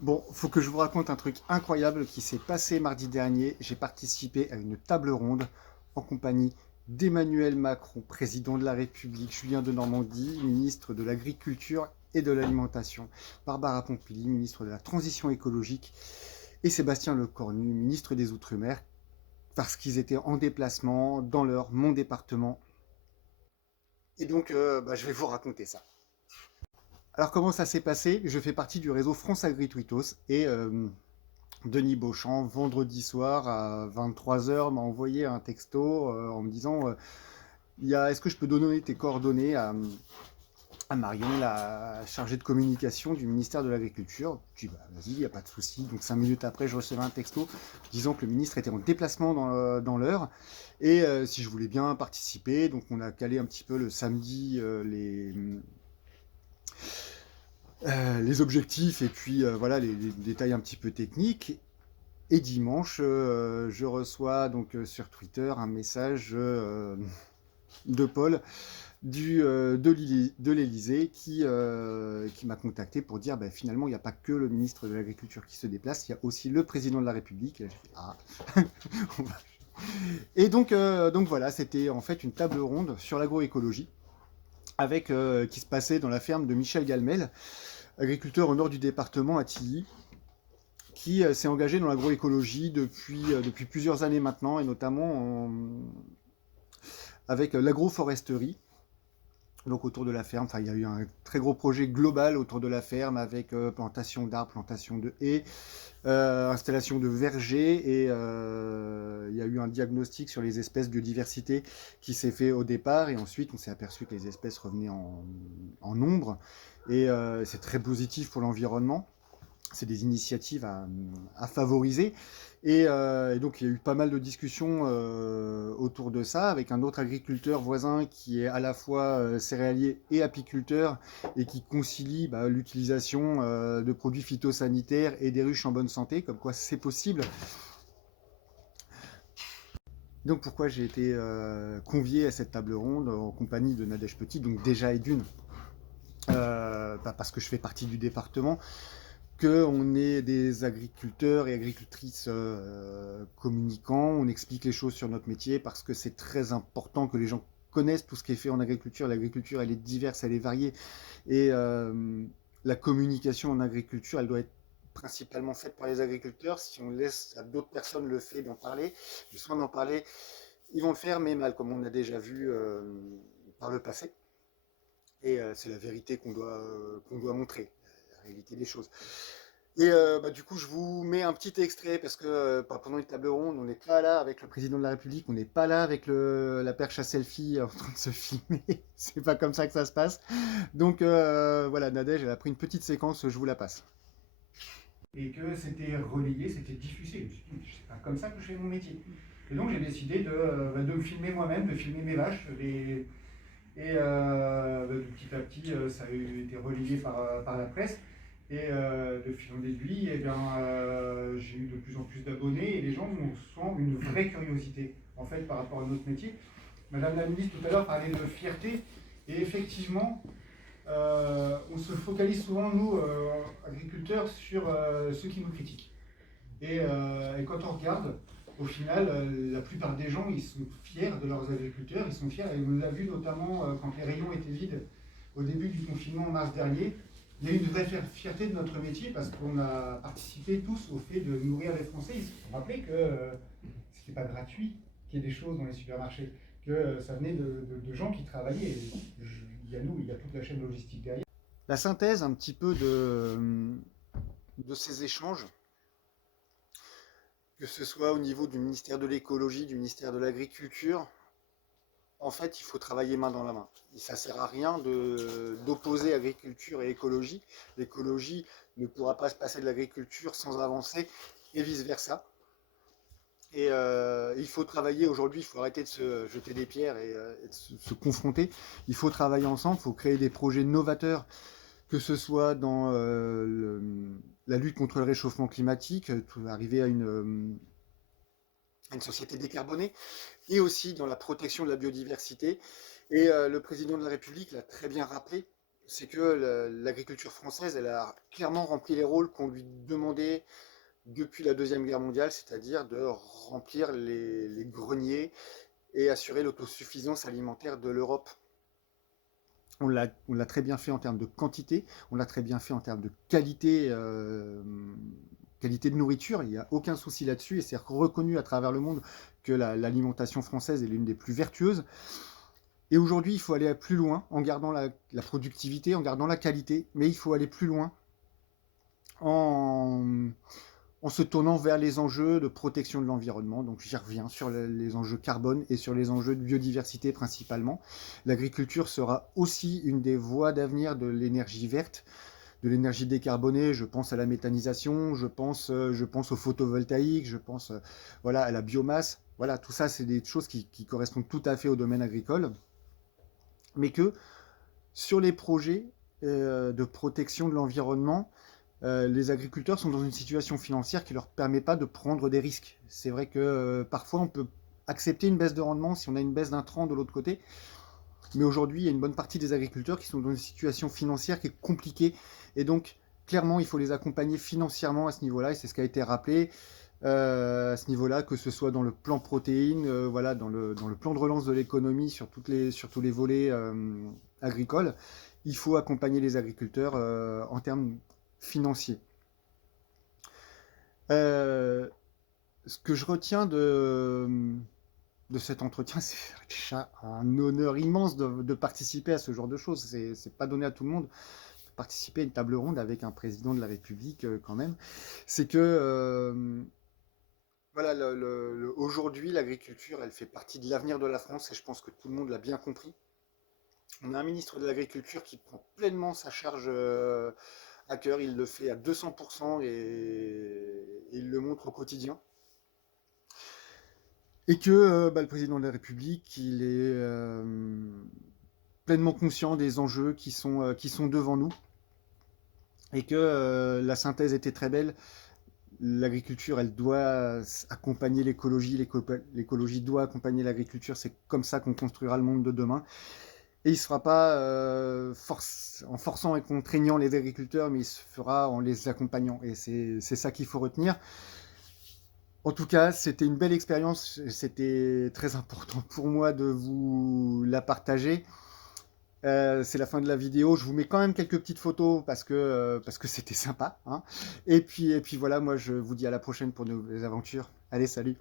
Bon, faut que je vous raconte un truc incroyable qui s'est passé mardi dernier. J'ai participé à une table ronde en compagnie d'Emmanuel Macron, président de la République, Julien de Normandie, ministre de l'Agriculture et de l'Alimentation, Barbara Pompili, ministre de la Transition écologique, et Sébastien Lecornu, ministre des Outre-mer, parce qu'ils étaient en déplacement dans mon département. Et donc, je vais vous raconter ça. Alors, comment ça s'est passé? Je fais partie du réseau France Agri-Twittos et Denis Beauchamp, vendredi soir à 23 h, m'a envoyé un texto en me disant est-ce que je peux donner tes coordonnées à Marion, la chargée de communication du ministère de l'Agriculture? Je dis vas-y, il n'y a pas de souci. Donc 5 minutes après, je recevais un texto disant que le ministre était en déplacement dans l'heure et si je voulais bien participer. Donc on a calé un petit peu le samedi les objectifs et puis voilà les détails un petit peu techniques. Et dimanche, je reçois donc sur Twitter un message de Paul de l'Élysée qui m'a contacté pour dire finalement il n'y a pas que le ministre de l'Agriculture qui se déplace, il y a aussi le président de la République. Et là, j'ai fait, ah. Et donc voilà, c'était en fait une table ronde sur l'agroécologie avec qui se passait dans la ferme de Michel Galmel, agriculteur au nord du département à Tilly, qui s'est engagé dans l'agroécologie depuis plusieurs années maintenant, et notamment avec l'agroforesterie, donc autour de la ferme. Enfin, il y a eu un très gros projet global autour de la ferme avec plantation d'arbres, plantation de haies, installation de vergers, et il y a eu un diagnostic sur les espèces biodiversité qui s'est fait au départ, et ensuite on s'est aperçu que les espèces revenaient en nombre, et c'est très positif pour l'environnement. C'est des initiatives à favoriser. Et donc, il y a eu pas mal de discussions autour de ça, avec un autre agriculteur voisin qui est à la fois céréalier et apiculteur, et qui concilie l'utilisation de produits phytosanitaires et des ruches en bonne santé, comme quoi c'est possible. Donc, pourquoi j'ai été convié à cette table ronde en compagnie de Nadège Petit, donc déjà et d'une, parce que je fais partie du département, qu'on est des agriculteurs et agricultrices communicants, on explique les choses sur notre métier parce que c'est très important que les gens connaissent tout ce qui est fait en agriculture. L'agriculture, elle est diverse, elle est variée, et la communication en agriculture, elle doit être principalement faite par les agriculteurs. Si on laisse à d'autres personnes le fait d'en parler, le soin d'en parler, ils vont le faire, mais mal, comme on a déjà vu par le passé. Et c'est la vérité qu'on doit montrer, la réalité des choses. Et du coup, je vous mets un petit extrait parce que pendant une table ronde, on n'est pas là avec le président de la République, on n'est pas là avec la perche à selfie en train de se filmer. C'est pas comme ça que ça se passe. Donc voilà, Nadège, elle a pris une petite séquence, je vous la passe. Et que c'était relayé, c'était diffusé. Je me suis dit, c'est pas comme ça que je fais mon métier. Et donc j'ai décidé de me filmer moi-même, de filmer mes vaches, et petit à petit, ça a été relayé par la presse. Et de fil en aiguille, j'ai eu de plus en plus d'abonnés, et les gens sont une vraie curiosité en fait par rapport à notre métier. Madame la ministre tout à l'heure parlait de fierté, et effectivement, on se focalise souvent, nous, agriculteurs, sur ceux qui nous critiquent. Et quand on regarde, au final, la plupart des gens, ils sont fiers de leurs agriculteurs, ils sont fiers, et on l'a vu notamment quand les rayons étaient vides au début du confinement en mars dernier. Il y a eu une vraie fierté de notre métier parce qu'on a participé tous au fait de nourrir les Français. Il faut rappeler que ce n'était pas gratuit qu'il y ait des choses dans les supermarchés, que ça venait de gens qui travaillaient. Il y a nous, il y a toute la chaîne logistique derrière. La synthèse un petit peu de ces échanges, que ce soit au niveau du ministère de l'écologie, du ministère de l'agriculture, en fait, il faut travailler main dans la main. Et ça ne sert à rien d'opposer agriculture et écologie. L'écologie ne pourra pas se passer de l'agriculture sans avancer, et vice-versa. Et il faut travailler aujourd'hui, il faut arrêter de se jeter des pierres et de se confronter. Il faut travailler ensemble, il faut créer des projets novateurs, que ce soit dans la lutte contre le réchauffement climatique, arriver à une société décarbonée, et aussi dans la protection de la biodiversité. Et le président de la République l'a très bien rappelé, c'est que l'agriculture française, elle a clairement rempli les rôles qu'on lui demandait depuis la Deuxième Guerre mondiale, c'est-à-dire de remplir les greniers et assurer l'autosuffisance alimentaire de l'Europe. On l'a très bien fait en termes de quantité, on l'a très bien fait en termes de qualité, qualité de nourriture, il n'y a aucun souci là-dessus, et c'est reconnu à travers le monde que l'alimentation française est l'une des plus vertueuses. Et aujourd'hui, il faut aller plus loin en gardant la productivité, en gardant la qualité, mais il faut aller plus loin en, en se tournant vers les enjeux de protection de l'environnement. Donc j'y reviens sur les enjeux carbone et sur les enjeux de biodiversité principalement. L'agriculture sera aussi une des voies d'avenir de l'énergie verte, de l'énergie décarbonée. Je pense à la méthanisation, je pense au photovoltaïque, je pense voilà, à la biomasse. Voilà, tout ça, c'est des choses qui correspondent tout à fait au domaine agricole, mais que sur les projets de protection de l'environnement, les agriculteurs sont dans une situation financière qui ne leur permet pas de prendre des risques. C'est vrai que parfois on peut accepter une baisse de rendement si on a une baisse d'intrants de l'autre côté, mais aujourd'hui il y a une bonne partie des agriculteurs qui sont dans une situation financière qui est compliquée, et donc clairement il faut les accompagner financièrement à ce niveau-là, et c'est ce qui a été rappelé à ce niveau-là, que ce soit dans le plan protéines, voilà, dans le plan de relance de l'économie sur tous les volets agricoles. Il faut accompagner les agriculteurs en termes financiers. Ce que je retiens de cet entretien, c'est déjà un honneur immense de participer à ce genre de choses. C'est pas donné à tout le monde de participer à une table ronde avec un président de la République quand même. C'est que voilà, aujourd'hui, l'agriculture, elle fait partie de l'avenir de la France, et je pense que tout le monde l'a bien compris. On a un ministre de l'Agriculture qui prend pleinement sa charge à cœur, il le fait à 200% et il le montre au quotidien. Et que le président de la République, il est pleinement conscient des enjeux qui sont devant nous, et que la synthèse était très belle. L'agriculture, elle doit accompagner l'écologie, l'écologie doit accompagner l'agriculture, c'est comme ça qu'on construira le monde de demain. Et il ne se fera pas en forçant et contraignant les agriculteurs, mais il se fera en les accompagnant. Et c'est ça qu'il faut retenir. En tout cas, c'était une belle expérience, c'était très important pour moi de vous la partager. C'est la fin de la vidéo, je vous mets quand même quelques petites photos parce que c'était sympa, hein. Et puis voilà, moi je vous dis à la prochaine pour de nouvelles aventures. Allez, salut!